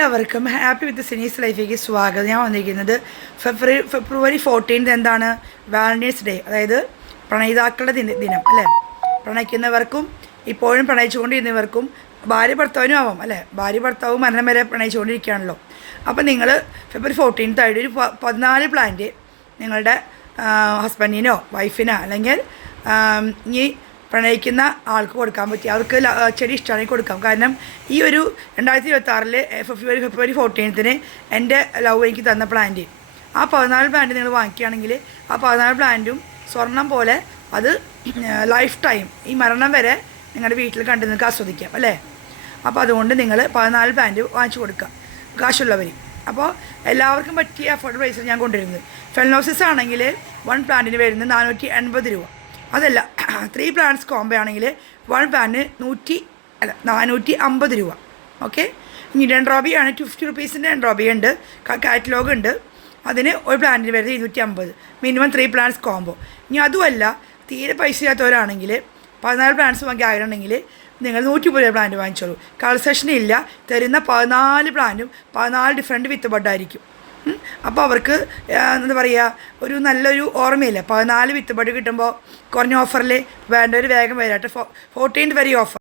എല്ലാവർക്കും happy with സിനീസ് ലൈഫിലേക്ക് സ്വാഗതം. ഞാൻ വന്നിരിക്കുന്നത് ഫെബ്രുവരി ഫെബ്രുവരി ഫോർട്ടീൻത് എന്താണ് വാലന്റൈൻസ് ഡേ അതായത് പ്രണയിതാക്കളുടെ ദിന അല്ലേ? പ്രണയിക്കുന്നവർക്കും ഇപ്പോഴും പ്രണയിച്ചുകൊണ്ടിരുന്നവർക്കും ഭാര്യ ഭർത്താവിനും ആവാം അല്ലേ? ഭാര്യ ഭർത്താവ് മരണം വരെ പ്രണയിച്ചുകൊണ്ടിരിക്കുകയാണല്ലോ. അപ്പോൾ നിങ്ങൾ ഫെബ്രുവരി ഫോർട്ടീൻത്ത് ആയിട്ട് ഒരു പതിനാല് പ്ലാന്റ് നിങ്ങളുടെ ഹസ്ബൻഡിനോ വൈഫിനോ അല്ലെങ്കിൽ ഈ പ്രണയിക്കുന്ന ആൾക്ക് കൊടുക്കാൻ പറ്റി. അവർക്ക് ചെടി ഇഷ്ടമാണെങ്കിൽ കൊടുക്കാം. കാരണം ഈ ഒരു രണ്ടായിരത്തി ഇരുപത്തി ആറിൽ ഫെബ്രുവരി ഫെബ്രുവരി ഫോർട്ടീൻത്തിന് എന്റെ ലവ് എനിക്ക് തന്ന പ്ലാന്റ് ആ പതിനാല് പ്ലാന്റ് നിങ്ങൾ വാങ്ങിക്കുകയാണെങ്കിൽ ആ പതിനാല് പ്ലാന്റും സ്വർണം പോലെ അത് ലൈഫ് ടൈം ഈ മരണം വരെ നിങ്ങളുടെ വീട്ടിൽ കണ്ടു നിങ്ങൾക്ക് ആസ്വദിക്കാം അല്ലേ? അപ്പോൾ അതുകൊണ്ട് നിങ്ങൾ പതിനാല് പ്ലാന്റ് വാങ്ങിച്ചു കൊടുക്കുക കാശുള്ളവർ അപ്പോൾ എല്ലാവർക്കും പറ്റിയ അഫോർഡബിൾ പ്രൈസിൽ ഞാൻ കൊണ്ടുവരുന്നത്. ഫെലനോസിസ് ആണെങ്കിൽ വൺ പ്ലാന്റിന് വരുന്നത് നാനൂറ്റി എൺപത് രൂപ. അതല്ല ത്രീ പ്ലാന്റ്സ് കോംബോ ആണെങ്കിൽ വൺ പ്ലാന്റിന് നൂറ്റി അല്ല നാനൂറ്റി അമ്പത് രൂപ. ഓക്കെ ഇനി രണ്ട് ആണ് ടു ഫിഫ്റ്റി റുപ്പീസിന്റെ രണ്ട് ഉണ്ട് കാറ്റലോഗ് ഉണ്ട്. അതിന് ഒരു പ്ലാന്റിന് വരുന്നത് ഇരുന്നൂറ്റി അമ്പത്. മിനിമം ത്രീ പ്ലാന്റ്സ് കോംബോ ഇനി അതുമല്ല തീരെ പൈസ ഇല്ലാത്തവരാണെങ്കിൽ പതിനാല് പ്ലാന്റ്സ് വാങ്ങി ആഗ്രഹമുണ്ടെങ്കിൽ നിങ്ങൾ നൂറ്റി മുപ്പത് പ്ലാന്റ് വാങ്ങിച്ചോളൂ. കളസേഷൻ ഇല്ല തരുന്ന പതിനാല് പ്ലാന്റും പതിനാല് ഡിഫറെന്റ് വിത്ത് ബഡായിരിക്കും അപ്പോൾ അവർക്ക് എന്താ പറയുക ഒരു നല്ലൊരു ഓർമ്മയില്ല? പതിനാല് വിത്ത് കിട്ടുമ്പോൾ കുറഞ്ഞ ഓഫറിൽ വേണ്ടവർ വേഗം വരാട്ടെ. ഫോർട്ടീൻത് വരെ ഓഫർ